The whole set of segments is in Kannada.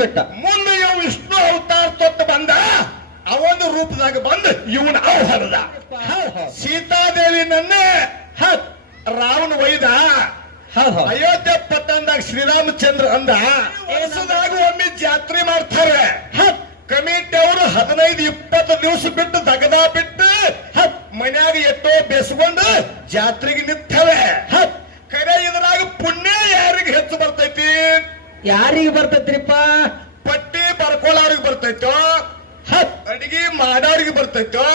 ಬಿಟ್ಟ. ಮುಂದೆ ಇವ ವಿಷ್ಣು ಅವತಾರ ತೊಟ್ಟು ಬಂದ, ಅವನ ರೂಪದಾಗ ಬಂದು ಇವನ ಅವಹರದ. ಸೀತಾದೇವಿನನ್ನ ರಾವಣ ಒಯ್ದ. ಅಯೋಧ್ಯೆ ಪಟ್ಟಣದಾಗ ಶ್ರೀರಾಮಚಂದ್ರ ಅಂದ, ವರ್ಷದಾಗ ಒಮ್ಮೆ ಜಾತ್ರೆ ಮಾಡ್ತಾರೆ. ಕಮಿಟಿ ಅವರು 15-20 ದಿವಸ ಬಿಟ್ಟು ದಗದ ಬಿಟ್ಟು ಮನ್ಯಾಗ ಎಷ್ಟೋ ಬೆಸ್ಕೊಂಡು ಜಾತ್ರೆಗೆ ನಿಂತವೆ. ಕರೆ ಇದ್ರಾಗ ಪುಣ್ಯ ಯಾರಿಗೆ ಹೆಚ್ಚು ಬರ್ತೈತಿ? ಯಾರಿಗೆ ಬರ್ತೈತ್ರಿಪ್ಪ? ಪಟ್ಟಿ ಬರ್ಕೊಳ್ಳೋರಿಗೆ ಬರ್ತೈತೋ, ಅಡಿಗೆ ಮಾಡೋರಿಗೆ ಬರ್ತೈತೋ,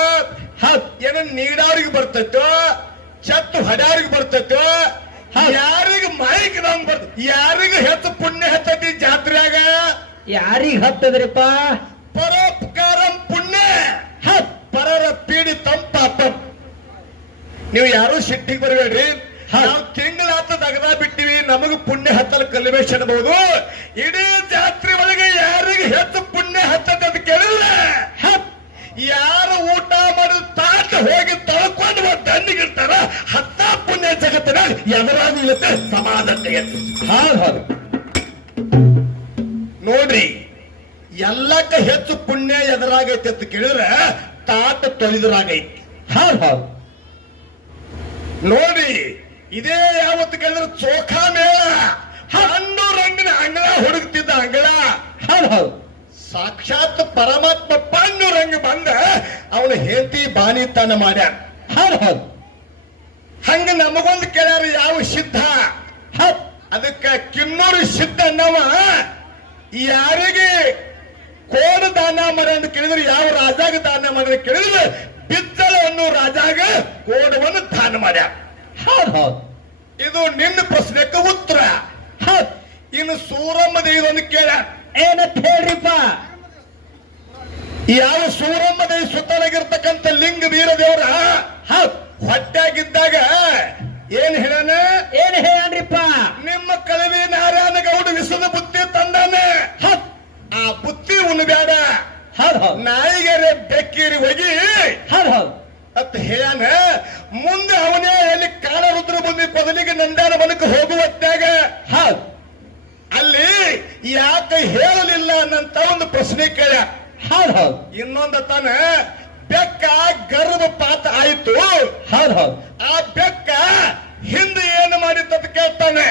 ಏನ ನೀಡೋರಿಗೆ ಬರ್ತೈತೋ, ಚತ್ತು ಹೊಡ್ಯಾರಿಗೆ ಬರ್ತೈತೋ, ಯಾರಿಗೆ ಮೈಕ್ ನಮ್ಗೆ ಬರ್ತ, ಯಾರಿಗೆ ಹೆಚ್ಚು ಪುಣ್ಯ ಹತ್ತೈತಿ ಜಾತ್ರೆಯಾಗ? ಯಾರಿಗೆ ಹತ್ತದ್ರಿಪ್ಪ? ಪರೋಪಕಾರಂ ಪುಣ್ಯ ಪರರ ಪೀಡಿ ಪಾಪಂ. ನೀವು ಯಾರು ಸಿಟ್ಟಿಗೆ ಬರಬೇಡ್ರಿ. ನಾವು ತಿಂಗಳಾತ ದಗದ ಬಿಟ್ಟಿವಿ, ನಮಗ ಪುಣ್ಯ ಹತ್ತಲು ಕಲಿಬೇಷ್ ಅನ್ಬಹುದು. ಇಡೀ ಜಾತ್ರೆ ಒಳಗೆ ಯಾರಿಗೆ ಹೆಚ್ಚು ಪುಣ್ಯ ಹತ್ತದ ಅಂತ ಕೇಳಿದ್ರೆ, ಯಾರು ಊಟ ಮಾಡಿದ ತಾಟ ಹೋಗಿ ತಳ್ಕೊಂಡು ದಂಡಿಗಿರ್ತಾರ, ಹತ್ತ ಪುಣ್ಯ ಜಗತ್ತಿನ ಎದುರಾಗಿ ಇರುತ್ತೆ ಸಮಾಜಕ್ಕೆ. ಹೌದು ನೋಡ್ರಿ, ಎಲ್ಲಕ್ಕ ಹೆಚ್ಚು ಪುಣ್ಯ ಎದುರಾಗೈತಿ ಅಂತ ಕೇಳಿದ್ರೆ ತಾಟ ತೊಳೆದ್ರಾಗೈತಿ. ಹೌದು ನೋಡಿ, ಇದೇ ಯಾವತ್ತು ಕೇಳಿದ್ರೆ ಚೋಖಾ ಮೇಳ, ಹಣ್ಣು ರಂಗಿನ ಅಂಗಳ ಹುಡುಕ್ತಿದ್ದ ಅಂಗಳ. ಹೌದು ಸಾಕ್ಷಾತ್ ಪರಮಾತ್ಮ ಪಣ್ಣು ರಂಗ ಬಂದ ಅವನು ಹೆಂಡತಿ ಬಾನಿತನ ಮಾಡ್ಯಾನ. ಹೌದು ಹಂಗ ನಮಗೊಂದು ಕೇಳ್ಯಾರ, ಯಾವ ಸಿದ್ಧ? ಅದಕ್ಕ ಕಿನ್ನೂರು ಸಿದ್ಧ ಅನ್ನವ ಯಾರಿಗೆ ಕೋಡ ದಾನ ಮಾಡಿ ಅಂತ ಕೇಳಿದ್ರೆ, ಯಾವ ರಾಜಾಗ ದಾನ ಮಾಡಿ ಕೇಳಿದ್ರೆ ಬಿದ್ದಳ ಅನ್ನೋ ರಾಜಾಗ ಕೋಡವನ್ನು ದಾನ ಮಾಡ್ಯ. ಹೌದು ಇದು ನಿನ್ನ ಪ್ರಶ್ನೆಕ್ಕೆ ಉತ್ತರ. ಇನ್ನು ಸೂರಮ್ಮ ದೇವಿ ಕೇಳ, ಏನಂತ ಹೇಳ್ರಿಪ್ಪ? ಯಾವ ಸೂರಮ್ಮ ದೇವಿ ಸುತ್ತಲಾಗಿರ್ತಕ್ಕಂಥ ಲಿಂಗ ವೀರ ದೇವರ ಹೊಟ್ಟಾಗಿದ್ದಾಗ ಏನ್ ಹೇಳಾನ? ಏನ್ ಹೇಳನ್ರಿಪ್ಪ? ನಿಮ್ಮ ಕಳವಿ ನಾರಾಯಣ ಗೌಡ ವಿಸದ ಬುತ್ತಿ ತಂದಾನೆ, ಆ ಬುತ್ತಿ ಉಣ್ಬೇಡ, ನಾಯಿಗೆರೆ ಬೆಕ್ಕಿರಿ ಹೋಗಿ ಅಂತ ಹೇಳಾನ. ಮುಂದೆ ಅವನೇ ಅಲ್ಲಿ ಕಾಲರುದ್ರ ಬಂದಿ ಬದಲಿಗೆ ನಂದಾನ ಮನಕ್ಕೆ ಹೋಗುವತ್ತಾಗ ಅಲ್ಲಿ ಯಾಕೆ ಹೇಳಲಿಲ್ಲ ಅನ್ನಂತ ಒಂದು ಪ್ರಶ್ನೆ ಕೇಳ. ಇನ್ನೊಂದ ತಾನ ಬೆಕ್ಕ ಗರ್ಭಪಾತ ಆಯ್ತು, ಆ ಬೆಕ್ಕ ಹಿಂದೆ ಏನು ಮಾಡಿತ್ತು ಅಂತ ಕೇಳ್ತಾನೆ.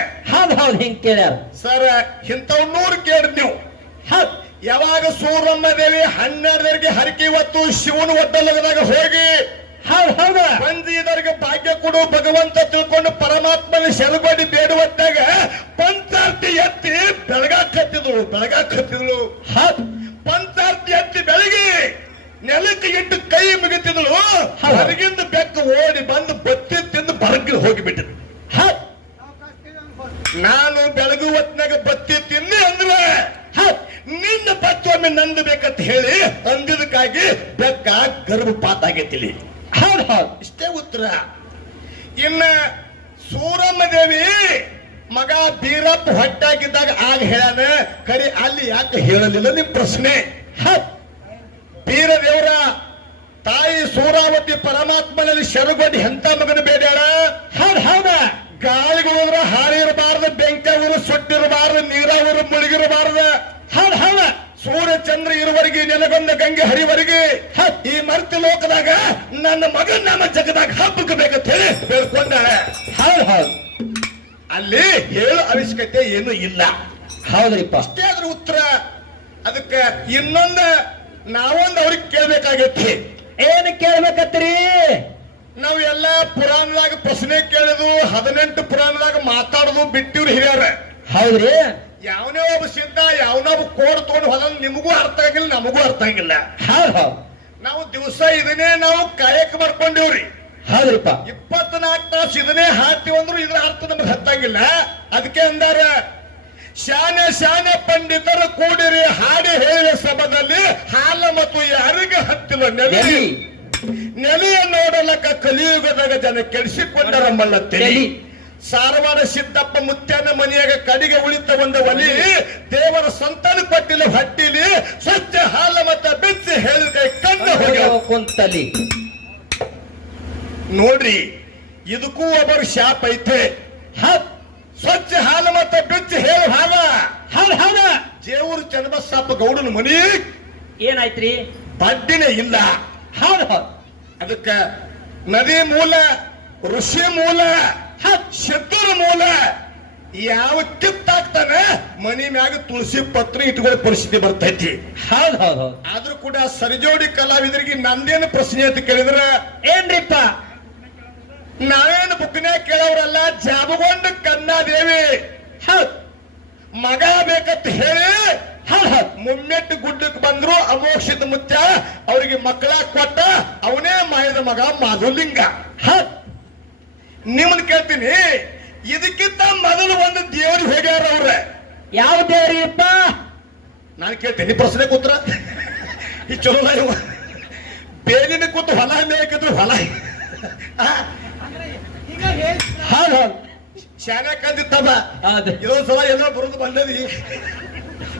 ಹಿಂಗ್ ಕೇಳ್ಯಾರ ಸರ್, ಇಂಥವ್ 100 ಕೇಳಿ ನೀವು. ಯಾವಾಗ ಸೂರಮ್ಮ ದೇವಿ 12 ಹರಕೆ ಹೊತ್ತು ಶಿವನ ಒಡ್ಡಲಗದಾಗ ಹೋಗಿ ಬಂದಿದರಿಗೆ ಭಾಗ್ಯ ಕೊಡು ಭಗವಂತ ತಿಳ್ಕೊಂಡು ಪರಮಾತ್ಮನ ಶರಬಡಿ ಬೇಡುವತ್ತಾಗ ಪಂಚಾರ್ತಿ ಎತ್ತಿ ಬೆಳಗಾಕತ್ತಿದ್ಳು. ಪಂಚಾರ್ತಿ ಎತ್ತಿ ಬೆಳಗಿ ನೆಲಕ್ಕೆ ಇಟ್ಟು ಕೈ ಮುಗಿತಿದ್ಳು. ಹೊರಗಿಂದ ಬೆಕ್ಕ ಓಡಿ ಬಂದು ಬತ್ತಿ ತಿಂದು ಬರಗ್ಗೆ ಹೋಗಿಬಿಟ್ಟಿದ್ರು. ನಾನು ಬೆಳಗು ಹೊತ್ನಾಗ ಬತ್ತಿ ತಿನ್ನಿ ಅಂದ್ರೆ ನಿನ್ನ ಬತ್ತೊಮ್ಮೆ ನಂದು ಬೇಕಂತ ಹೇಳಿ ಅಂದಿದ್ದಕ್ಕಾಗಿ ಬೆಕ್ಕ ಗರ್ಭಪಾತ ಆಗೈತಿಲಿ. ಇಷ್ಟೇ ಉತ್ತರ. ಇನ್ನ ಸೂರಮ್ಮ ದೇವಿ ಮಗ ಬೀರಪ್ಪ ಹೊಟ್ಟಾಗಿದ್ದಾಗ ಆಗ ಹೇಳಾನ, ಕರಿ ಅಲ್ಲಿ ಯಾಕೆ ಹೇಳಲಿಲ್ಲ ನಿಮ್ ಪ್ರಶ್ನೆ. ಬೀರ ದೇವರ ತಾಯಿ ಸೂರಾವತಿ ಪರಮಾತ್ಮನಲ್ಲಿ ಶರಗೊಡ್ಡಿ ಎಂತ ಮಗನ ಬೇಡ್ಯಾಳ. ಗಾಳಿಗೆ ಹೋದ್ರ ಹಾರಿರಬಾರ್ದು, ಬೆಂಕಿ ಊರು ಸುಟ್ಟಿರಬಾರ್ದು, ನೀರಾವರು ಮುಳುಗಿರಬಾರ್ದು. ಸೂರ್ಯ ಚಂದ್ರ ಇರುವರೆಗೆ ನೆಲಗೊಂದ ಗಂಗೆ ಹರಿವರೆಗೆ ಈ ಮರ್ತಿ ಲೋಕದಾಗ ನನ್ನ ಮಗನ ನಮ್ಮ ಜಗದಾಗ ಹಬ್ಬಕ್ಕೆ ಬೇಕಂತ ಹೇಳಿ ಬೇಡ್ಕೊಂಡಾಳೆ. ಅಲ್ಲಿ ಹೇಳು ಅವಶ್ಯಕತೆ ಏನು ಇಲ್ಲ. ಹೌದ್ರಿಪ್ಪ, ಅಷ್ಟೇ ಅದ್ರ ಉತ್ತರ. ಅದಕ್ಕೆ ಇನ್ನೊಂದು ನಾವೊಂದು ಅವ್ರಿಗೆ ಕೇಳ್ಬೇಕಾಗೈತಿ. ಏನ್ ಕೇಳ್ಬೇಕತ್ರಿ? ನಾವು ಎಲ್ಲ ಪುರಾಣದಾಗ ಪ್ರಶ್ನೆ ಕೇಳಿದ್ವು, 18 ಪುರಾಣದಾಗ ಮಾತಾಡುದು ಬಿಟ್ಟಿವ್ರು ಹಿರಿಯರ. ಹೌದ್ರಿ, ಯಾವನೇ ಒಬ್ಬ ಸಿದ್ಧ ಯಾವನೊಬ್ಬ ಕೋಡ್ ತಗೊಂಡು ಹೊಲ ನಿಮಗೂ ಅರ್ಥ ಆಗಿಲ್ಲ, ನಮಗೂ ಅರ್ಥ ಆಗಿಲ್ಲ. ನಾವು ದಿವಸ ಇದನ್ನೇ ನಾವು ಕಾಯಕ ಮಾಡ್ಕೊಂಡಿವ್ರಿ. ಹೌದ್ರಿಪ್ಪ, 24 ತಾಸು ಇದನ್ನೇ ಹಾಡ್ತೀವಿ ಅಂದ್ರು ಇದ್ರ ಅರ್ಥ ನಮ್ಗೆ ಹತ್ತಂಗಿಲ್ಲ. ಅದಕ್ಕೆ ಅಂದಾರ, ಶಾನೆ ಪಂಡಿತರು ಕೂಡಿರಿ ಹಾಡಿ ಹೇಳಿದ ಸಭದಲ್ಲಿ ಹಾಲ ಮತ್ತು ಯಾರಿಗೆ ಹತ್ತಿಲ್ಲ ನೆಲೆಯ ನೋಡಲಕ್ಕ ಕಲಿಯುಗದಾಗ ಜನ ಕೆಡಿಸಿಕೊಂಡರ ಮಲ್ಲ ತೆಲಿ. ಸಾರವಾಡ ಸಿದ್ದಪ್ಪ ಮುತ್ಯಾನ ಮನೆಯಾಗ ಕಡಿಗೆ ಉಳಿತ ಒಂದು ಒಲಿ, ದೇವರ ಸಂತಾನ ಕೊಟ್ಟಿಲ್ಲ ಹಟ್ಟಿಲಿ, ಸ್ವಚ್ಛ ಹಾಲ ಮತ್ತ ಬೆಚ್ಚಿ ಹೇಳಿದ ಕಣ್ಣು ಕುಂತಲಿ. ನೋಡ್ರಿ, ಇದಕ್ಕೂ ಒಬ್ಬರು ಶಾಪ್ ಐತೆ. ಸ್ವಚ್ಛ ಹಾಲು ಮತ್ತೆ ಬೆಚ್ಚಿ ಹೇಳು ಹಾಲ ಜೇವೂರು ಚನ್ನಬಸಪ್ಪ ಗೌಡನ ಮನಿ ಏನಾಯ್ತ್ರಿ? ಬಡ್ಡಿನೇ ಇಲ್ಲ. ಹೌದು ಹೌದು ಅದಕ್ಕ ನದಿ ಮೂಲ, ಋಷಿ ಮೂಲ, ಶತ್ರು ಮೂಲ ಯಾವ ಕಿತ್ತಾಗ್ತಾನೆ ಮನಿ ಮ್ಯಾಗ ತುಳಸಿ ಪತ್ರ ಇಟ್ಕೊಳ್ಳೋ ಪರಿಸ್ಥಿತಿ ಬರ್ತೈತಿ. ಹೌದು ಹೌದು ಹೌದು. ಆದ್ರೂ ಕೂಡ ಸರಿಜೋಡಿ ಕಲಾವಿದರಿಗೆ ನಂದೇನು ಪ್ರಶ್ನೆ ಅಂತ ಕೇಳಿದ್ರ ಏನ್ರಿಪ್ಪ? ನಾವೇನು ಬುಕ್ನ್ಯಾಗ ಕೇಳೋರಲ್ಲ. ಜಾಬಗೊಂಡ ಕನ್ನಾದೇವಿ ಹೌದ್ ಮಗ ಬೇಕಂತ ಹೇಳಿ ಹೌದ್ ಹೌದ್ ಮುಮ್ಮೆಟ್ಟು ಗುಡ್ಡಕ್ಕೆ ಬಂದ್ರು. ಅಮೋಕ್ಷದ ಮುತ್ಯ ಅವರಿಗೆ ಮಕ್ಕಳ ಕೊಟ್ಟ. ಅವನೇ ಮಾಯದ ಮಗ ಮಾಧುಲಿಂಗ. ಹೌದ್. ನಿಮ್ಮನ್ನ ಕೇಳ್ತೀನಿ, ಇದಕ್ಕಿಂತ ಮೊದಲು ಒಂದು ದೇವ್ರಿಗೆ ಹೋಗ್ಯಾರ ಅವ್ರ. ಯಾವ ದೇವ್ರಿಪ್ಪ? ನಾನು ಕೇಳ್ತೀನಿ, ಪ್ರಶ್ನೆ ಕೂತ್ರ ಈ ಚಲೋ ಇವ ಬೇಲಿನ ಕೂತು ಹೊಲ ಮೇಕಿದ್ರು ಹೊಲ. ಹೌದ್ ಹೌದ್ ಶಾನೆ ಕಂದಿತ್ತದ ಹೌದು. ಇದೊಂದ್ಸಲ ಏನೋ ಬರೋದು ಬಂದದಿ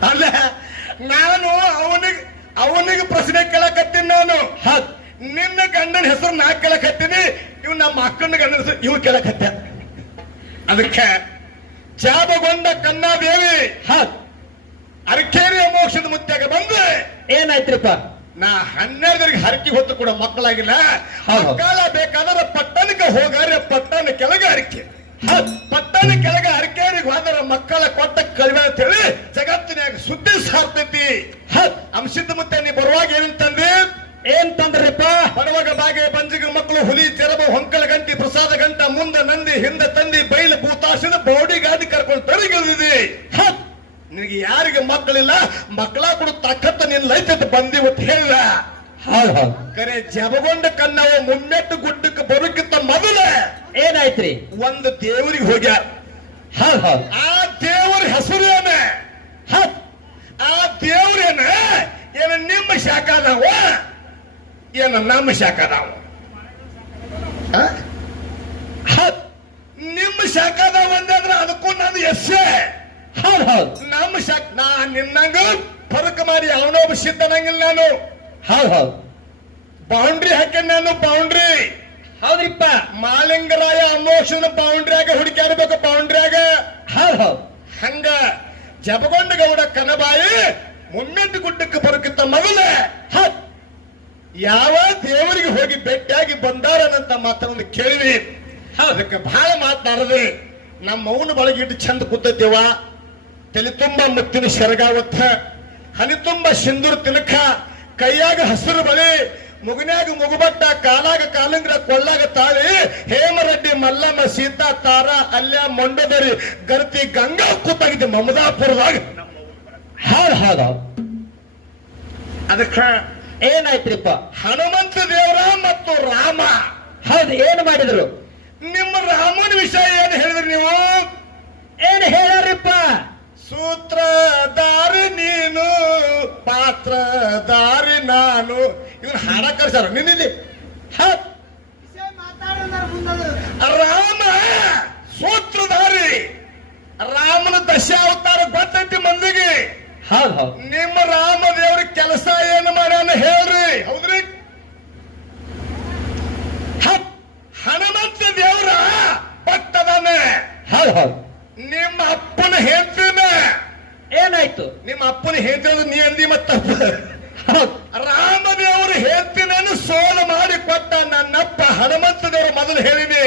ಅಲ್ಲ. ನಾನು ಅವನಿಗೆ ಪ್ರಶ್ನೆ ಕೇಳಕತ್ತೀನಿ. ನಾನು ಹೌದ್. ನಿನ್ನ ಗಂಡನ ಹೆಸರು ನಾ ಕೇಳಕತ್ತೀನಿ. ಇವ್ ನಮ್ಮ ಅಕ್ಕನ ಗಂಡನ ಹೆಸರು ಇವ್ ಕೇಳಕತ್ತ. ಅದಕ್ಕೆ ಜಾಬಗೊಂಡ ಕನ್ನಾದೇವಿ ಹೌದ್. ಅರಕೇರಿ ಅಮೋಕ್ಷದ ಮುತ್ಯಾಗ ಬಂದು ಏನಾಯ್ತ್ರಿಪ್ಪ? ನಾ 12ರಿಗೆ ಹರಕಿ ಹೊತ್ತು ಕೂಡ ಮಕ್ಕಳಾಗಿಲ್ಲ. ಹೌದು. ಮಕ್ಕಳ ಬೇಕಾದ್ರೆ ಪಟ್ಟಣಕ್ಕೆ ಹೋಗಾರೆ ಪಟ್ಟಣ ಕೆಳಗೆ ಅರಿಕೆ. ಪಟ್ಟಣ ಕೆಳಗೆ ಅರಕೇರಿಗೆ ಹೋದರ ಮಕ್ಕಳ ಕೊಟ್ಟ ಕಳಿವೆ ಅಂತ ಹೇಳಿ ಜಗತ್ತಿನಾಗ ಸುದ್ದಿ ಸಾರ್ತೈತಿ. ಅಂಶದ ಮುತ್ತೆ ನೀ ಬರುವಾಗ ಏನಂತಂದಿ? ಏನ್ ತಂದ್ರಿಪ್ಪ? ಬರುವಾಗ ಬಾಗೆ ಬಂಜಿಗ ಮಕ್ಕಳು ಹುಲಿ ಚೆರಬ ಹೊಂಕಲ ಗಂಟಿ ಪ್ರಸಾದ ಗಂಟ ಮುಂದೆ ನಂದಿ ಹಿಂದೆ ತಂದಿ ಬೈಲು ಭೂತಾಶದ ಬೌಡಿ ಗಾಡಿ ಕರ್ಕೊಂಡು ತರಿಗಿಳಿದಿ. ನಿನಗೆ ಯಾರಿಗೆ ಮಕ್ಕಳಿಲ್ಲ, ಮಕ್ಕಳ ಕೊಡು ತಕ್ಕತ್ತ ನಿನ್ ಲೈತ ಬಂದಿವತ್ತು ಹೇಳಿದ. ಹೌದ್ ಹೌದ್. ಕರೆ ಜಬಗೊಂಡ ಕನ್ನವ ಮುಮ್ಮೆಟ್ಟು ಗುಡ್ಡಕ್ಕೆ ಬರೋಕ್ಕಿಂತ ಮೊದಲ ಏನಾಯ್ತ್ರಿ? ಒಂದು ದೇವರಿಗೆ ಹೋಗ್ಯಾರ. ಹೌದ್ ಹೌದ್. ಆ ದೇವರ ಹೆಸರು ಏನ? ಹೌದ್. ಆ ದೇವ್ರೇನ ಏನ ನಿಮ್ಮ ಶಾಖ ಅದಾವ ಏನ ನಮ್ಮ ಶಾಖ ಅದಾವ? ಹೌದ್. ನಿಮ್ಮ ಶಾಖ ಅದಾವ ಅಂದ್ರ ಅದಕ್ಕೂ ನಾನು ಎಸ್ಸೆ. ಹೌದ್ ಹೌದ್. ನಮ್ಮ ಶಾಖ ನಾ ನಿನ್ನಂಗ ಫರಕ್ ಮಾಡಿ ಅವನೊಬ್ಬ ಸಿದ್ಧನಂಗಿಲ್ಲ. ನಾನು ಹೌದ್ ಹೌದ್. ಬೌಂಡ್ರಿ ಹಾಕೇನ್. ನಾನು ಬೌಂಡ್ರಿ ಹೌದ್ರಿಪ್ಪ. ಮಾಲಿಂಗರಾಯ ಅಮೋಕ್ಷನ ಬೌಂಡ್ರಿಯಾಗ ಹುಡುಕ್ಯಾಡಬೇಕು. ಬೌಂಡ್ರಿಯಾಗ ಹೌದ್ ಹೌದ್. ಹಂಗ ಜಬಗೊಂಡ ಗೌಡ ಕನಬಾಯಿ ಮುಮ್ಮೆಟ್ಟು ಗುಡ್ಡಕ್ಕೆ ಬರೋಕ್ಕಿಂತ ಮೊದಲ ಹೌದ್. ಯಾವ ದೇವರಿಗೆ ಹೋಗಿ ಭೇಟಿಯಾಗಿ ಬಂದಾರನಂತ ಮಾತನ್ನು ಕೇಳಿವಿ. ಅದಕ್ಕೆ ಬಹಳ ಮಾತನಾಡದೆ ನಮ್ಮ ಮೌನ ಬಳಗಿಟ್ಟು ಚಂದ ಕೂತೈತೇವ. ತಲೆ ತುಂಬ ಮುತ್ತಿನ ಶರಗಾವತ್ತ, ಹನಿ ತುಂಬ ಸಿಂಧೂರ್ ತಿಲಕ, ಕೈಯಾಗ ಹಸಿರು ಬಳಿ, ಮುಗನ್ಯಾಗ ಮುಗುಬಟ್ಟ, ಕಾಲಾಗ ಕಾಲಂಗ್ರ, ಕೊಳ್ಳಾಗ ತಾಳಿ, ಹೇಮರೆಡ್ಡಿ ಮಲ್ಲಮ್ಮ ಸೀತಾ ತಾರ ಅಲ್ಯ ಮೊಂಡದರಿ ಗರ್ತಿ ಗಂಗಾ ಕೂತಾಗಿದ್ದೆ ಮಮದಾಪುರದಾಗ. ಹೌದ್ ಹೌದ್ ಹೌದ್. ಅದಕ್ಕ ಏನಾಯ್ತ್ರಿಪ್ಪ? ಹನುಮಂತ ದೇವರ ಮತ್ತು ರಾಮ. ಹೌದು. ಏನು ಮಾಡಿದ್ರು? ನಿಮ್ಮ ರಾಮನ ವಿಷಯ ಏನು ಹೇಳಿದ್ರಿ ನೀವು? ಏನ್ ಹೇಳಾರಿಪ್ಪ? ಸೂತ್ರಧಾರಿ ನೀನು, ಪಾತ್ರಧಾರಿ ನಾನು. ಇದನ್ನ ಹಾಡ ಕರ್ಸಾರ ನಿನ್ನಿಲ್ಲಿ. ರಾಮ ಸೂತ್ರಧಾರಿ. ರಾಮನ ದಶಾವತಾರ ಗೊತ್ತೈತಿ ಮಂದಿಗೆ. ಹೌದ್ ಹೌದ್. ನಿಮ್ಮ ರಾಮ ದೇವ್ರ ಕೆಲಸ ಏನು ಮಾಡ್ಯಾನ ಹೇಳ್ರಿ? ಹೌದ್ರಿ. ಹನುಮಂತ ದೇವ್ರ ಪಟ್ಟದಾನೆ. ಹೌದ್ ಹೌದ್. ನಿಮ್ಮ ಅಪ್ಪನ ಹೆಂಡತಿನ ಏನಾಯ್ತು? ನಿಮ್ಮ ಅಪ್ಪನ ಹೆಂಡತಿ ನೀ ಅಂದಿ ಮತ್ತ ಹೌದ್. ರಾಮದೇವರು ಹೆಂಡತಿನನ್ನು ಸೋಲು ಮಾಡಿ ಕೊಟ್ಟ ನನ್ನಪ್ಪ ಹನುಮಂತ ದೇವರು ಮೊದಲು ಹೇಳಿನಿ.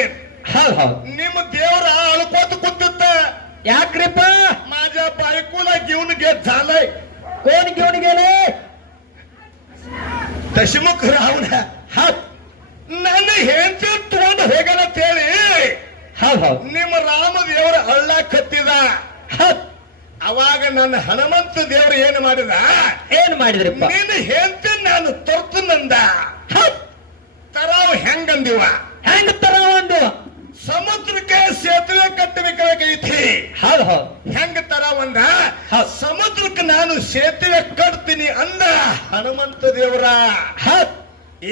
ಹೌದ್ ಹೌದ್. ನಿಮ್ಮ ದೇವ್ರ ಅಳ್ಕೋತ ಕೂತಿತ್ತ. ಯಾಕ್ರಿಪ್ಪ? माझ्या बायकोला घेऊन घेत झालंय. कोण घेऊन गेले? दशमुख राहून ನನ್ನ ಹೆಂಡತಿ ತಗೊಂಡು ಹೋಗಲ್ಲ ಅಂತ ಹೇಳಿ ಹೌದ್ ಹೌದ್. ನಿಮ್ಮ ರಾಮದೇವರ ಹಳ್ಳ ಕತ್ತಿದ. ಅವಾಗ ನನ್ನ ಹನುಮಂತ ದೇವರು ಏನು ಮಾಡಿದ? ಏನ್ ಮಾಡಿದ್ರಿಪ್ಪ? ನಿನ್ನ ಹೆಂಡತಿ ನಾನು ತರ್ತನಂದ. ತರಾವ್ ಹೆಂಗಂದಿವ? ಹೆಂಗ ತರ ಒಂದು ಸಮುದ್ರಕ್ಕೆ ಸೇತುವೆ ಕಟ್ಟಬೇಕಾಗೈತಿ. ಹೌದ್ ಹೌದ್. ಹೆಂಗ ತರಾವಂದ? ಸಮುದ್ರಕ್ಕೆ ನಾನು ಸೇತುವೆ ಕಟ್ತೀನಿ ಅಂದ ಹನುಮಂತ ದೇವರ.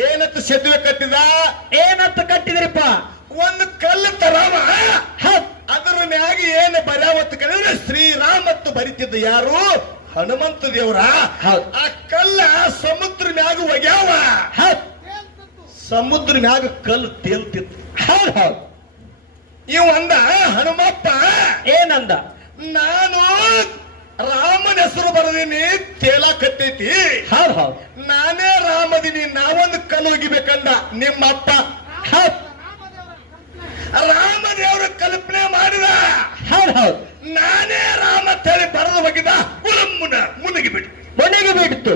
ಏನಂತ ಸೇತುವೆ ಕಟ್ಟಿದ? ಏನಂತ ಕಟ್ಟಿದ್ರಿಪ್ಪ? ಒಂದು ಕಲ್ಲು ತರಾವ. ಅದರ ಮ್ಯಾಗ ಏನು ಬರ್ಯಾವತ್ತು ಕಲಿದ್ರೆ ಶ್ರೀರಾಮ್ ಅಂತ ಬರಿತಿದ್ದ ಯಾರು? ಹನುಮಂತ ದೇವರ. ಆ ಕಲ್ಲ ಸಮುದ್ರ ಮ್ಯಾಗ ಒಗ್ಯಾವ. ಸಮುದ್ರ ಮ್ಯಾಗ ಕಲ್ಲು ತೇಲ್ತಿತ್ತು. ಹೌದ್ ಹೌದ್. ಇವ್ ಅಂದ ಹನುಮಪ್ಪ. ಏನಂದ? ನಾನು ರಾಮನ ಹೆಸರು ಬರದೀನಿ ತೇಲಾಕತ್ತೈತಿ. ಹೌದ್ ಹೌದ್ ನಾನೇ ರಾಮದಿನಿ, ನಾವೊಂದು ಕಲ್ಲು ಒಗಿಬೇಕಂದ ನಿಮ್ಮಪ್ಪ. ಹೌದ್ ರಾಮದೇವರು ಕಲ್ಪನೆ ಮಾಡಿದ. ಹೌದ್ ಹೌದ್ ನಾನೇ ರಾಮ ತಳಿ ಬರೆದು ಹೋಗಿದ ಗುರುಮ್ಮನ ಮುನಿಗಿಬಿಟ್ಟು. ಮನೆಗೆ ಬಿಡ್ತು.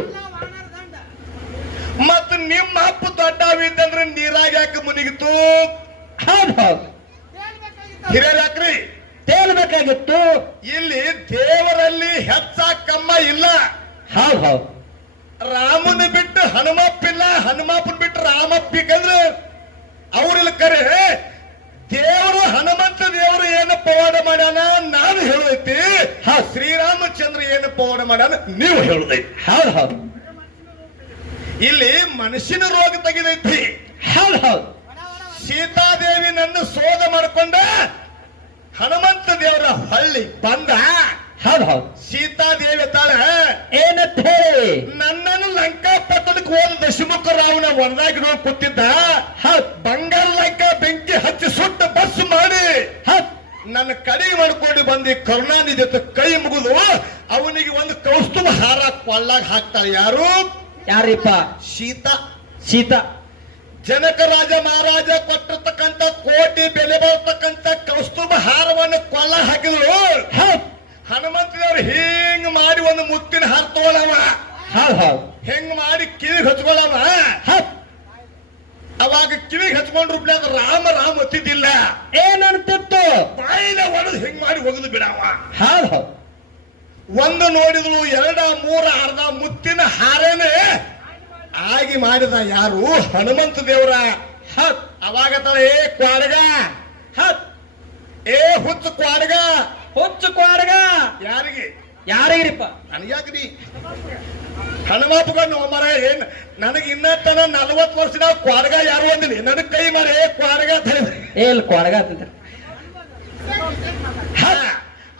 ಮತ್ತ ನಿಮ್ಮ ಅಪ್ಪ ದೊಡ್ಡವಿದ್ದಂದ್ರೆ ನೀರಾಗ ಯಾಕೆ ಮುನಿಗಿತು? ಹೌದ್ ಹೌದ್ ಹಿರಿಯರ್ ಯಾಕ್ರಿ? ತೇಲ್ಬೇಕಾಗಿತ್ತು. ಇಲ್ಲಿ ದೇವರಲ್ಲಿ ಹೆಚ್ಚ ಕಮ್ಮ ಇಲ್ಲ. ಹೌದ್ ಹೌದ್ ರಾಮನ ಬಿಟ್ಟು ಹನುಮಪ್ಪಿಲ್ಲ, ಹನುಮಪ್ಪನ ಬಿಟ್ಟು ರಾಮಪ್ಪಿಕಂದ್ರೆ ಅವ್ರಿಲ್ಲ. ಕರೆ ದೇವರು ಹನುಮಂತ ದೇವರು ಏನು ಪವಾಡ ಮಾಡ್ಯಾನ ನಾನು ಹೇಳೈತಿ, ಶ್ರೀರಾಮಚಂದ್ರ ಏನು ಪವಾಡ ಮಾಡ್ಯಾನ ನೀವು ಹೇಳುದೈತಿ. ಹೌದ್ ಹೌದ್ ಇಲ್ಲಿ ಮನುಷ್ಯನ ರೋಗ ತೆಗೆದೈತಿ. ಹೌದ್ ಹೌದ್ ಸೀತಾದೇವಿ ನನ್ನ ಶೋಧ ಮಾಡ್ಕೊಂಡ ಹನುಮಂತ ದೇವರ ಹಳ್ಳಿ ಬಂದ. ಹೌದ್ ಹೌದ್ ಸೀತಾದೇವಿ ತಾಳ ಏನಂತ ಹೇಳಿ ನನ್ನನ್ನು ಲಂಕಾ ಪಟ್ಟಣಕ್ಕೆ ಹೋದ ದಶಮುಖ ರಾವಣ ವನದಾಗಿ ನೋಡಿ ಕೂತಿದ್ದ. ಬಂಗಾರ ಲಂಕಾ ಬೆಂಕಿ ಹಚ್ಚಿ ಸುಟ್ಟ ಬಸ್ ಮಾಡಿ ನನ್ನ ಕಡಿಗೆ ಮಾಡ್ಕೊಂಡು ಬಂದು ಕರುಣಾನಿಧಿ ಕೈ ಮುಗಿದು ಅವನಿಗೆ ಒಂದು ಕೌಸ್ತುಭ ಹಾರ ಕೊಳ್ಳಾಗ ಹಾಕ್ತಾಳೆ. ಯಾರು? ಯಾರಿಪ್ಪ? ಸೀತಾ. ಸೀತಾ ಜನಕ ರಾಜ ಮಹಾರಾಜ ಕೊಟ್ಟಿರ್ತಕ್ಕಂಥ ಕೋಟಿ ಬೆಲೆ ಬರ್ತಕ್ಕಂಥ ಕೌಸ್ತುಭ ಹಾರವನ್ನು ಕೊಳ್ಳ ಹಾಕಿದ್ರು. ಹನುಮಂತ ದೇವರು ಹಿಂಗ್ ಮಾಡಿ ಒಂದು ಮುತ್ತಿನ ಹಾರ ತಗೊಳವ, ಹೆಂಗ್ ಮಾಡಿ ಕಿವಿಗೆ ಹಚ್ಕೊಳವ. ಅವಾಗ ಕಿವಿಗೆ ಹಚ್ಕೊಂಡ್ರು ಬಿಡ ರಾಮ ರಾಮ ಒತ್ತಿದ್ದಿಲ್ಲ. ಏನಂತಿತ್ತು? ಬಾಯಿನ ಒಡೆದು ಹಿಂಗ್ ಮಾಡಿ ಒಗೆದು ಬಿಡವ. ಹೌದು ಒಂದು ನೋಡಿದ್ರು, ಎರಡ ಮೂರ ಅರ್ಧ ಮುತ್ತಿನ ಹಾರೇನೆ ಆಗಿ ಮಾಡಿದ ಯಾರು? ಹನುಮಂತ ದೇವರ. ಅವಾಗ ಏ ಕ್ವಾಡ್ಗ, ಏ ಹುಚ್ಚು ಕ್ವಾಡ್ಗ, ಹುಚ್ಚು ಕ್ವಾಡ್ಗ ಯಾರಿಗೆ? ಯಾರಿಗ್ರಿಪ್ಪ? ನನಗ್ಯಾಕ್ರಿ? ಹನುಮಪ್ಪಗ ಮರ ಏನ್ ನನಗೆ ಇನ್ನ ತನ 40 ವರ್ಷ ನಾವು ಕ್ವಾಡ್ಗ ಯಾರು ಅಂದಿನಿ. ನನಗ್ ಕೈ ಮಾರ ಏ ಕ್ವಾಡ್ಗ ಏಲ್ ಕ್ವಾಡ್ಗ ಅಂತಿದ್ರು.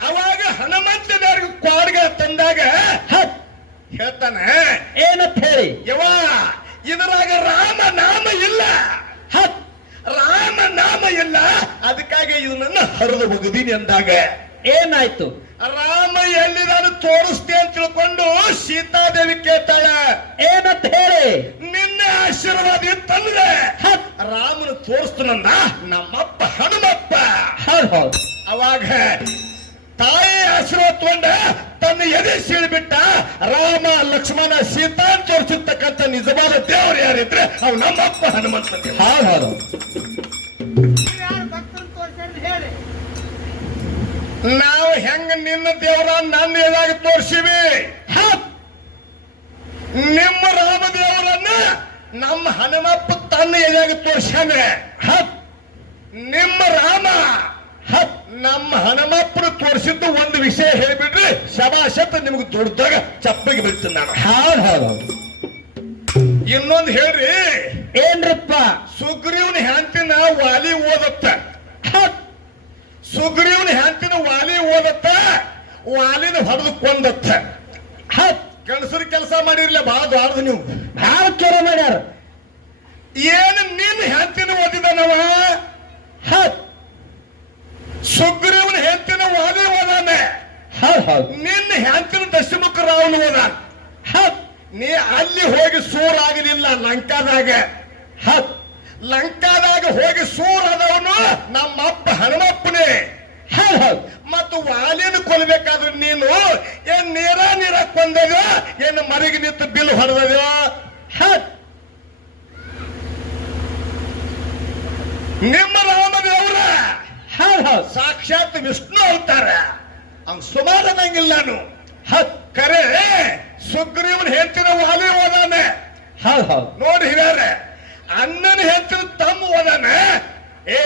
ಅವಾಗ ಹನುಮಂತ ದೇವರಿಗೆ ಕ್ವಾಡ್ಗ ತಂದಾಗ ಹೇಳ್ತಾನೆ ಏನಂತ ಹೇಳಿ? ಯವ ಇದರಾಗ ರಾಮ ನಾಮ ಇಲ್ಲ, ರಾಮ ನಾಮ ಇಲ್ಲ, ಅದಕ್ಕಾಗಿ ಇದನ್ನ ಹರಿದು ಹೋಗಿದೀನಿ ಅಂದಾಗ ಏನಾಯ್ತು? ರಾಮ ಎಲ್ಲಿದಾನು ತೋರಿಸ್ತೆ ಅಂತ ತಿಳ್ಕೊಂಡು ಸೀತಾದೇವಿ ಕೇಳ್ತಾಳ ಏನಂತ ಹೇಳಿ? ನಿನ್ನ ಆಶೀರ್ವಾದ ಇತ್ತಂದ್ರೆ ರಾಮನ ತೋರಿಸ್ತನಂದ ನಮ್ಮಪ್ಪ ಹನುಮಪ್ಪ. ಅವಾಗ ತಾಯಿ ಆಶೀರ್ವಾದ ತಗೊಂಡ ತನ್ನ ಎದೆ ಸೀಳ್ಬಿಟ್ಟ. ರಾಮ ಲಕ್ಷ್ಮಣ ಸೀತಾ ತೋರಿಸಿರ್ತಕ್ಕಂಥ ನಿಜವಾದ ದೇವರು ಯಾರಿದ್ರೆ ಅವ್ ನಮ್ಮಪ್ಪ ಹನುಮಂತ. ಹೌದು ನಾವು ಹೆಂಗ ನಿನ್ನ ದೇವರ ನನ್ನ ಎದಾಗ ತೋರಿಸಿವಿ, ನಿಮ್ಮ ರಾಮ ದೇವರನ್ನ ನಮ್ಮ ಹನುಮಪ್ಪ ತನ್ನ ಎದಾಗ ತೋರ್ಸಾನೆ. ನಿಮ್ಮ ರಾಮ ನಮ್ಮ ಹನುಮಪ್ಪನ ತೋರಿಸಿದ್ದು ಒಂದು ವಿಷಯ ಹೇಳಿಬಿಡ್ರಿ ಶಬಾಷತ್ ನಿಮ್ಗೆ ದೊಡ್ಡದಾಗ ಚಪ್ಪಗೆ ಬಿಡ್ತೀನಿ ನಾನು. ಹೌದು ಇನ್ನೊಂದು ಹೇಳ್ರಿ. ಏನ್ರಿಪ್ಪ? ಸುಗ್ರೀವನ ಹೆಂಡತಿನ ವಾಲಿ ಓದತ್ತ. ಸುಗ್ರೀವನ ಹೆಂಡತಿನ ವಾಲಿ ಓದತ್ತ, ವಾಲಿನ ಹೊಡೆದು ಕೊಂದತ್ತ. ಗಂಡಸರು ಕೆಲಸ ಮಾಡಿರ್ಲಿಲ್ಲ, ಬಹಳ ದೊಡ್ಡದು ನೀವು, ಬಹಳ ಕೆಲಸ ಮಾಡ್ಯಾರ. ಏನು ನಿನ್ನ ಹೆಂಡತಿನ ಓದಿದನವ? ಸುಗ್ರೀವನ ಹೆಂಡತಿನ ವಾಲಿ ಓದಾನೆ, ನಿನ್ನ ಹೆಂಡತಿನ ದಶಮುಖ ರಾವಣ ಓದಾನ. ನೀ ಅಲ್ಲಿ ಹೋಗಿ ಸೂರಾಗಲಿಲ್ಲ ಲಂಕಾದಾಗ. ಲಂಕಾದಾಗ ಹೋಗಿ ಸೂರಾದವನು ನಮ್ಮಪ್ಪ ಹನುಮಪ್ಪನೇ. ಮತ್ತು ವಾಲಿನ ಕೊಲ್ಬೇಕಾದ್ರೆ ನೀನು ಏನ್ ನೀರ ಕೊಂದದ, ಏನು ಮರಿಗೆ ನಿಂತು ಬಿಲ್ ಹೊಡೆದ? ನಿಮ್ಮ ರಾಮದೇವ್ರ ಸಾಕ್ಷಾತ್ ವಿಷ್ಣು ಅವತಾರ. ಅವ್ನು ಸುಮಾರನಂಗಿಲ್ಲ ನಾನು. ಕರೆ ಸುಗ್ರೀವನ್ ಹೆಂಡತಿನ ವಾಲಿ ಓದಾನೆ. ನೋಡಿ ಹಿರಿಯರೆ, ಅಣ್ಣನ ಹೆಂಡತಿನ ತಮ್ಮ ಓದಾನೆ. ಏ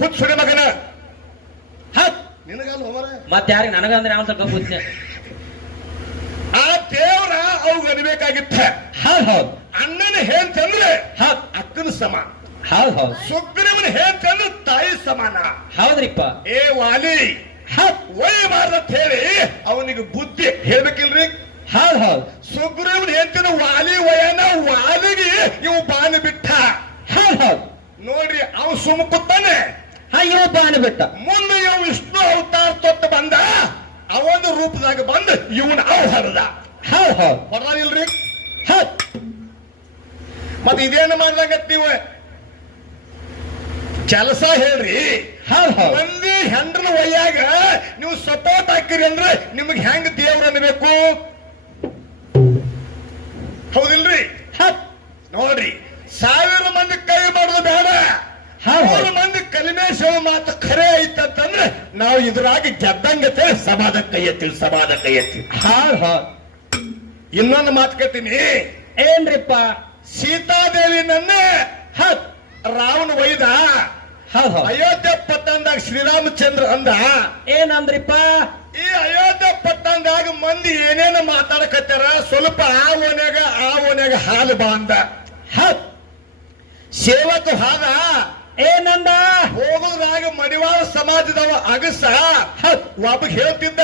ಹುಚ್ಚುಡಿ ಮಗನ ನಿನಗಲ್ಲ ಹೋಮರ ಮತ್ತೆ ಯಾರಿಗೆ ನನಗಂದ್ರೆ ಯಾವ ಸ್ವಲ್ಪ ಗೊತ್ತೇ. ಆ ದೇವ್ರ ಅವಾಗ ಅನ್ಬೇಕಾಗಿತ್ತ. ಅಣ್ಣನ ಹೆಂಡತಿ ಅಂದ್ರೆ ಅಕ್ಕನ ಸಮಾನ. ಸುಗ್ರೀವನ ಹೆಂಡತಿ ಅಂದ್ರೆ ತಾಯಿ ಸಮಾನ. ಹೌದ್ರಿಪ್ಪ. ಏ ವಾಲಿ ಒಯ್ಯಬಾರ್ದ ಅಂತ ಹೇಳಿ ಅವನಿಗೆ ಬುದ್ಧಿ ಹೇಳ್ಬೇಕಿಲ್ರಿ. ಸುಗ್ರೀವನ ಹೆಂಡತಿನ ವಾಲಿ ವಯನ, ವಾಲಿಗೆ ಇವು ಬಾನು ಬಿಟ್ಟ. ನೋಡ್ರಿ ಅವ ಸುಮಕುತ್ತಾನೆ, ಇವ ಬಾನು ಬಿಟ್ಟ. ಮುಂದೆ ಇವ ವಿಷ್ಣು ಅವತಾರ ತೊಟ್ಟು ಬಂದ. ಅವನ ಒಂದು ರೂಪದಾಗ ಬಂದು ಇವನ್ ಅವ್ ಹರಿದ ಹೌದ್ ಹೌದ್ ಹೊರದಾಗಿಲ್ರಿ ಹೌದ್ ಮತ್ ಇದೇನು ಮಾಡ್ದಂಗತ್ ನೀವು ಕೆಲಸ ಹೇಳ್ರಿ ಹೌದ್ ಹೌದ್ ಮಂದಿ ಹೆಂಡ್ರನ ಒಯ್ಯಾಗ ನೀವು ಸಪೋರ್ಟ್ ಹಾಕಿರಿ ಅಂದ್ರೆ ನಿಮ್ಗೆ ಹೆಂಗ್ ದೇವ್ರ ಅನ್ಬೇಕು ಹೌದಿಲ್ರಿ ಹೌದ್ ನೋಡ್ರಿ 1000 ಮಂದಿ ಕೈ ಮಾಡೋದು ಬೇಡ ಹೌದ್ 100 ಮಂದಿ ಕಲಿಮೇಶ್ವರ ಮಾತು ಖರೆ ಐತಂತಂದ್ರೆ ನಾವು ಇದ್ರಾಗಿ ಗೆದ್ದಂಗತೆ ಸಮಾಧ ಕೈ ಎತ್ತೀವಿ ಸಮಾಧ ಕೈ ಎತ್ತೀವಿ ಹೌದ್ ಹೌದ್ ಇನ್ನೊಂದು ಮಾತು ಕೇಳ್ತೀನಿ ಏನ್ರಿಪ್ಪ ಸೀತಾದೇವಿ ನನ್ನ ಹೌದ್ ರಾವಣ ಒಯ್ದ ಹೌದ್ ಹೌದ್ ಅಯೋಧ್ಯೆ ಪಟ್ಟಣದಾಗ ಶ್ರೀರಾಮಚಂದ್ರ ಅಂದ ಏನಂದ್ರಿಪ್ಪ ಈ ಅಯೋಧ್ಯೆ ಪಟ್ಟಣದಾಗ ಮಂದಿ ಏನೇನು ಮಾತಾಡಕತ್ತಾರ ಸ್ವಲ್ಪ ಆ ಓನ್ಯಾಗ ಹಾಲು ಬಾ ಅಂದ ಹೌದ್ ಸೇವಕ ಹಾದ ಏನಂದ ಹೋಗುದ್ರಾಗ ಮಡಿವಾಳ ಸಮಾಜದವ ಅಗಸ ಹೌದ್ ಒಬ್ಬ ಹೇಳ್ತಿದ್ದ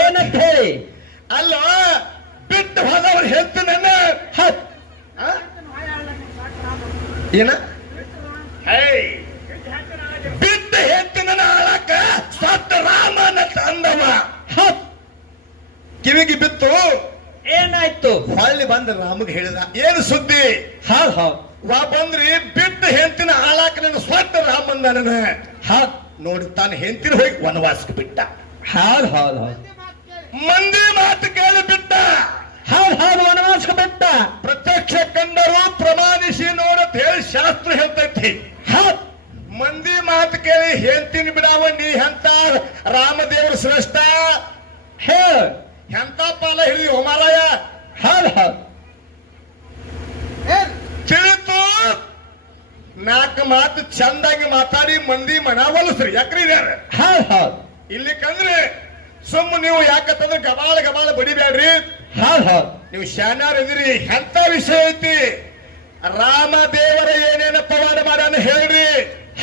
ಏನಂತ ಹೇಳಿ ಅಲ್ಲ ಬಿಟ್ಟು ಹೋದವ್ರು ಹೇಳ್ತೀನಿ ಹೌದ್ ಏನ ಬಿಟ್ಟು ಹೇಳ್ತೀನಿ ಆಳಕ ಸತ್ತ ರಾಮನ ಅಂದವ ಹೌದ್ ಕಿವಿಗೆ ಬಿತ್ತು ಏನಾಯ್ತು ಹೊಳ್ಳಿ ಬಂದ ರಾಮಗೆ ಹೇಳಿದ ಏನು ಸುದ್ದಿ ಹೌದ್ ಹೌದ್ ವಾ ಬಂದ್ರಿ ಬಿಟ್ಟು ಹೆಂತಿನ ಆಳಾಕ ನನ್ನ ಸ್ವತ್ತ ರಾಮಂದ ನನ್ನ ಹೌದ್ ನೋಡಿ ತಾನು ಹೆಂತಿನ ಹೋಗಿ ವನವಾಸಕ್ಕೆ ಬಿಟ್ಟ ಹೌದ್ ಹೌದ್ ಹೌದ್ ಮಂದಿ ಮಾತು ಕೇಳಿ ಬಿಟ್ಟ ಹೌದ್ ಹೌದ್ ವನವಾಸಕ್ಕೆ ಬಿಟ್ಟ ಪ್ರತ್ಯಕ್ಷ ಕಂಡರು ಪ್ರಮಾಣಿಸಿ ನೋಡತ್ ಹೇಳಿ ಶಾಸ್ತ್ರ ಹೇಳ್ತೈತಿ ಹೌದ್ ಮಂದಿ ಮಾತು ಕೇಳಿ ಹೆಂತಿನ ಬಿಡಾವ ನೀ ಎಂತ ರಾಮದೇವ್ರ ಶ್ರೇಷ್ಠ ಹೇಳ ಎಂತ ಪಾಲ ಹಿಡಿದಿ ಹೋಮಾರಾಯ ಹೌದ್ ಹೌದ್ ತಿಳಿತು 4 ಮಾತು ಚಂದಾಗಿ ಮಾತಾಡಿ ಮಂದಿ ಮನವೊಲಿಸ್ರಿ ಯಾಕ್ರಿ ಇದ್ಯಾರ ಹೌದ್ ಹೌದ್ ಇಲ್ಲಿ ಕಂದ್ರೆ ಸುಮ್ಮ ನೀವು ಯಾಕಂತಂದ್ರೆ ಗಬಾಳ ಬಡಿಬ್ಯಾಡ್ರಿ ಹೌದ್ ಹೌದ್ ನೀವು ಶಾನ್ಯಾರ್ ಇದಿರಿ ಎಂತ ವಿಷಯ ಐತಿ ರಾಮ ದೇವರ ಏನೇನ ಪವಾಡ ಮಾಡ್ಯಾನ ಹೇಳ್ರಿ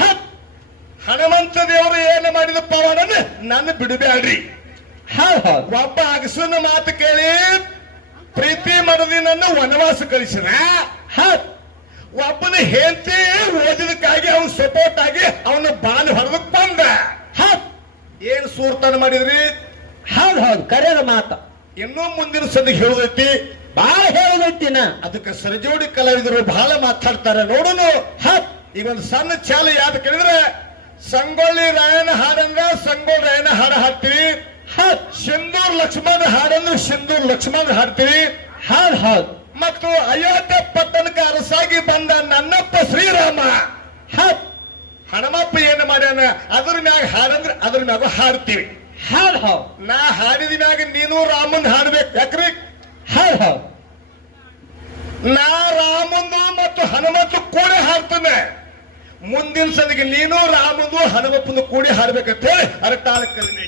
ಹೌದ್ ಹನುಮಂತ ದೇವರು ಏನ ಮಾಡಿದ ಪವಾಡನ ನನ್ನ ಬಿಡಬ್ಯಾಡ್ರಿ ಹೌದ್ ಹೌದ್ ಒಬ್ಬ ಅಗಸನ ಮಾತು ಕೇಳಿ ಪ್ರೀತಿ ಮಾಡದಿ ನನ್ನ ವನವಾಸ ಕಳಿಸಿದ ಹೌದ್ ಒಬ್ಬನ ಹೆಂಡತಿ ಓದಿದಕ್ಕಾಗಿ ಅವನ್ ಸಪೋರ್ಟ್ ಆಗಿ ಅವನ ಬಾಲ್ ಹೊರದಕ್ ಬಂದ ಹೌದ್ ಏನ್ ಸೂರ್ತನ ಮಾಡಿದ್ರಿ ಹೌದ್ ಹೌದ್ ಕರೆಯದ ಮಾತ ಇನ್ನೂ ಮುಂದಿನ ಸಂದಿಗೆ ಹೇಳುದೈತಿ ಬಾಳ ಹೇಳದೈತಿನ ಅದಕ್ಕೆ ಸರಜೋಡಿ ಕಲಾವಿದರು ಬಹಳ ಮಾತಾಡ್ತಾರೆ ನೋಡುನು ಹೌದ್ ಈಗ ಒಂದು ಸಣ್ಣ ಚಾಲ ಯಾವ್ದು ಕೇಳಿದ್ರೆ ಸಂಗೊಳ್ಳಿ ರಾಯನ ಹಾಡಂದ್ರ ಸಂಗೊಳ್ಳಿ ರಾಯನ ಹಾಡ ಹಾಡ್ತೀವಿ ಹೌದ್ ಸಿಂಧೂರ್ ಲಕ್ಷ್ಮಣ ಹಾಡಂದ್ರೆ ಸಿಂಧೂರ್ ಲಕ್ಷ್ಮಣ ಹಾಡ್ತೀವಿ ಹೌದ್ ಹೌದ್ ಮತ್ತು ಅಯೋಧ್ಯೆ ಪಟ್ಟಣಕ್ಕೆ ಅರಸಾಗಿ ಬಂದ ನನ್ನಪ್ಪ ಶ್ರೀರಾಮ ಹೌದ್ ಹನುಮಪ್ಪ ಏನು ಮಾಡ್ಯಾನ ಅದ್ರ ಮ್ಯಾಗ ಹಾಡಂದ್ರೆ ಅದ್ರ ಮ್ಯಾಗ ಹಾಡ್ತೀವಿ ಹೌದ್ ಹೌದ್ ನಾ ಹಾಡಿದ ಮ್ಯಾಗ ನೀನು ರಾಮನ್ ಹಾಡ್ಬೇಕು ಯಾಕ್ರಿ ಹೌದ್ ಹೌದ್ ನಾ ರಾಮಂದು ಮತ್ತು ಹನುಮಂತು ಕೂಡಿ ಹಾಡ್ತಾನೆ ಮುಂದಿನ ಸಲಿಗೆ ನೀನು ರಾಮಂದು ಹನುಮಪ್ಪಂದು ಕೂಡಿ ಹಾಡ್ಬೇಕಂತ ಹೇಳಿ ಅರಟಾಳ ಕಲಿಮೆ